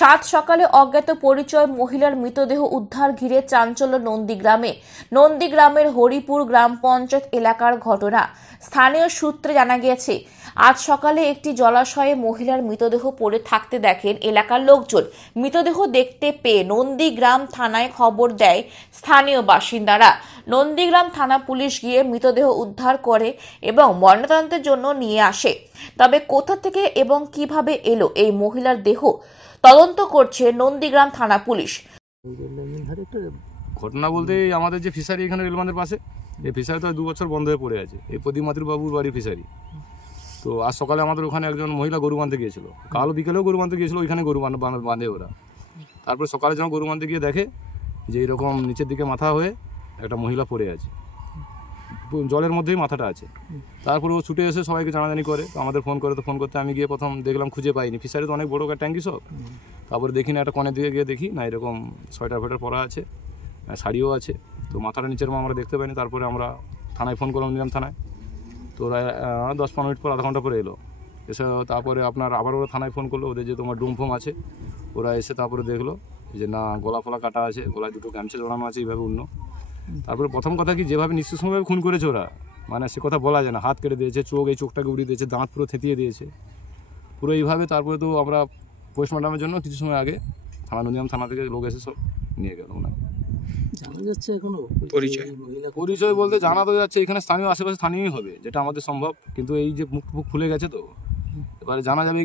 সাত সকালে অজ্ঞাত পরিচয় মহিলার মৃতদেহ উদ্ধার ঘিরে চাঞ্চল্য নন্দীগ্রামের হরিপুর গ্রাম পঞ্চায়েত এলাকার ঘটনা। স্থানীয় সূত্রে জানা গিয়েছে, আজ সকালে একটি জলাশয়ে মহিলার মৃতদেহ পড়ে থাকতে দেখেন এলাকার লোকজন। মৃতদেহ দেখতে পেয়ে নন্দীগ্রাম থানায় খবর দেয় স্থানীয় বাসিন্দারা। নন্দীগ্রাম থানা পুলিশ গিয়ে মৃতদেহ উদ্ধার করে এবং ময়নাতদন্তের জন্য নিয়ে আসে। তবে কোথা থেকে এবং কিভাবে এলো এই মহিলার দেহ তদন্ত করছে নন্দীগ্রাম থানা পুলিশ। ঘটনা বলতে আমাদের যে ফিশারি এখানে রেলবাঁধের পাশে, এই ফিশারি তো 2 বছর বন্ধ হয়ে পড়ে আছে। এই প্রদীপ মাতৃবাবুর বাড়ি ফিশারি। তো আজ সকালে আমাদের ওখানে একজন মহিলা গরু বাঁধতে গিয়েছিল, কাল বিকেলেও গরু বাঁধতে গিয়েছিল, ওইখানে গরু বাঁধে ওরা। তারপরে সকালে যখন গরু বাঁধতে গিয়ে দেখে যে এরকম নিচের দিকে মাথা হয়ে একটা মহিলা পড়ে আছে, জলের মধ্যেই মাথাটা আছে। তারপরে ও ছুটে এসে সবাইকে জানাজানি করে, তো আমাদের ফোন করতে আমি গিয়ে প্রথম দেখলাম খুঁজে পাইনি। ফিশারি তো অনেক বড় ট্যাঙ্কি সব। তারপরে দেখি না একটা কনের দিকে গিয়ে দেখি না এরকম সোয়েটার ফোয়েটার পরা আছে, শাড়িও আছে, তো মাথাটা নিচের আমরা দেখতে পাইনি। তারপরে আমরা থানায় ফোন করলাম, নিলাম থানায়। তো ওরা 10-15 মিনিট পর, আধা ঘন্টা পরে এলো। এসে তারপরে আবার ওরা থানায় ফোন করলো, ওদের যে তোমার ডুম ফোম আছে, ওরা এসে তারপরে দেখলো যে না, গলা ফলা কাটা আছে, গলায় 2টো গামছা জড়ানো আছে এইভাবে অন্য। তারপরে প্রথম কথা কি, যেভাবে নিঃশংসভাবে খুন করেছে ওরা, মানে সে কথা বলা যায় না। হাত কেটে দিয়েছে, এই চোখটাকে উড়িয়ে দিয়েছে, দাঁত পুরো থেতিয়ে দিয়েছে পুরো এইভাবে। তারপরে তো আমরা পোস্টমর্টমের জন্য কিছু সময় আগে নন্দীগ্রাম থানা থেকে লোক এসে সব নিয়ে গেল। ওনাকে জানা যাচ্ছে এখনো পরিচয় বলতে জানা তো যাচ্ছে এখানে স্থানীয়, আশেপাশে স্থানীয়ই হবে, যেটা আমাদের সম্ভব। কিন্তু এই যে মুখ ফুলে গেছে, তো এবারে জানা যাবে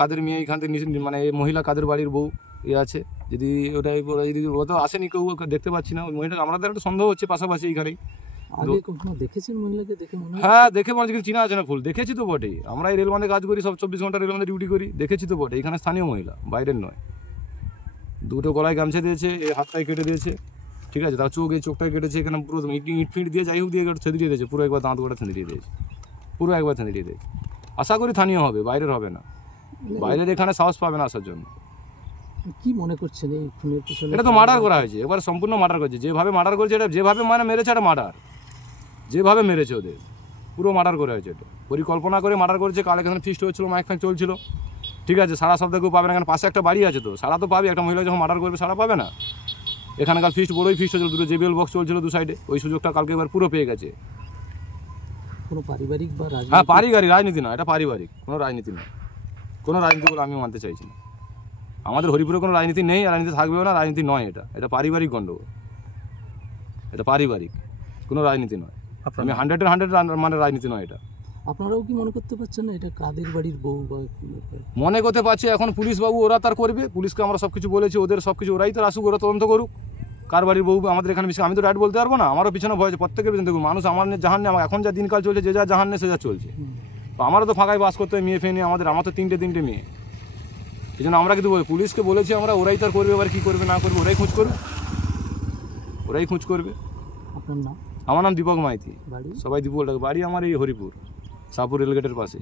কাদের মেয়ে এখান থেকে, মানে এই মহিলা কাদের বাড়ির বউ আছে। যদি ওটাই যদি ওরা তো আসেনি, কেউ দেখতে পাচ্ছি না ওই মহিলা। আমাদের একটা সন্দেহ হচ্ছে পাশাপাশি এইখানেই। হ্যাঁ, দেখে মনে হচ্ছে চিনা আছে না ফুল, দেখেছি তো বটেই। আমরা এই রেলবাঁধে কাজ করি, সব 24 ঘন্টা রেলবাঁধে ডিউটি করি, দেখেছি তো বটে। এখানে স্থানীয় মহিলা, বাইরের নয়। 2টো গলায় গামছা দিয়েছে, এই হাতটাই কেটে দিয়েছে, ঠিক আছে। তার এই চোখটাই কেটেছে, এখানে পুরো ইট ফিট দিয়ে যাই হোক দিয়ে থেঁতড়িয়ে দিয়েছে, পুরো একবার দাঁত গোটা থেঁতড়িয়ে দিয়েছে, পুরো একবার থেঁতড়িয়ে দিয়েছে। আশা করি স্থানীয় হবে, বাইরের হবে না। বাইরের এখানে সাহস পাবে না আসার জন্য। কি মনে করছেন এই খুনের পিছনে? এটা তো মার্ডার করা হয়েছে, এবার সম্পূর্ণ মার্ডার করেছে। যেভাবে মার্ডার করেছে, এটা যেভাবে মানে মেরেছে, এটা মার্ডার। যেভাবে মেরেছে ওদের পুরো মার্ডার করে হয়েছে। এটা পরিকল্পনা করে মার্ডার করেছে। কাল এখানে ফিস্ট হয়েছিল, মাইক ফাইক চলছিল, ঠিক আছে। সারা সব কেউ পাবে না, এখানে পাশে একটা বাড়ি আছে, তো সারা তো পাবে। একটা মহিলা যখন মার্ডার করবে, সারা পাবে না। এখানকার ফিস্ট বড়ই ফিস্ট হয়েছিল, 2টো JBL বক্স চলছিল 2 সাইডে। ওই সুযোগটা কালকে এবার পুরো পেয়ে গেছে। কোনো পারিবারিক বা হ্যাঁ, পারিবারিক রাজনীতি না, এটা পারিবারিক, কোনো রাজনীতি নয়। কোনো রাজনীতি বলে আমি মানতে চাইছি না। আমাদের হরিপুরে কোনো রাজনীতি নেই, আর রাজনীতি থাকবেও না। রাজনীতি নয়, এটা পারিবারিক গণ্ডগোল, এটা পারিবারিক, কোনো রাজনীতি নয়। আমি 100 মানে রাজনীতি নয় এটা। আপনারাও কি মনে করতে পারছেন না এটা কাদের বাড়ির বউ? বা মনে করতে পারছি, এখন পুলিশ বাবু ওরা তার করবে। পুলিশকে আমরা সব কিছু বলেছি, ওদের সব কিছু ওরাই তার আসুক, ওরা তদন্ত করুক কার বাড়ির বউ। আমাদের এখানে আমি তো রাইট বলতে পারবো না, আমারও পিছনে ভয় আছে, প্রত্যেকের পিছনে। দেখুন, মানুষ আমার জাহান নেই, এখন যা দিনকাল চলছে, যে যা জাহান নেই সে যা চলছে। তো আমারও তো ফাঁকায় বাস করতে হয়, মেয়ে ফেয়ে নিয়ে। আমার তো 3টে মেয়ে। এই জন্য আমরা কিন্তু পুলিশকে বলেছি আমরা, ওরাই তার করবে। এবার কী করবে না করবে ওরাই খোঁজ করবে। আপনার নাম? আমার নাম দীপক মাইতি। সবাই দীপক। বাড়ি আমার এই হরিপুর, শাহপুর রেলগেটের পাশে।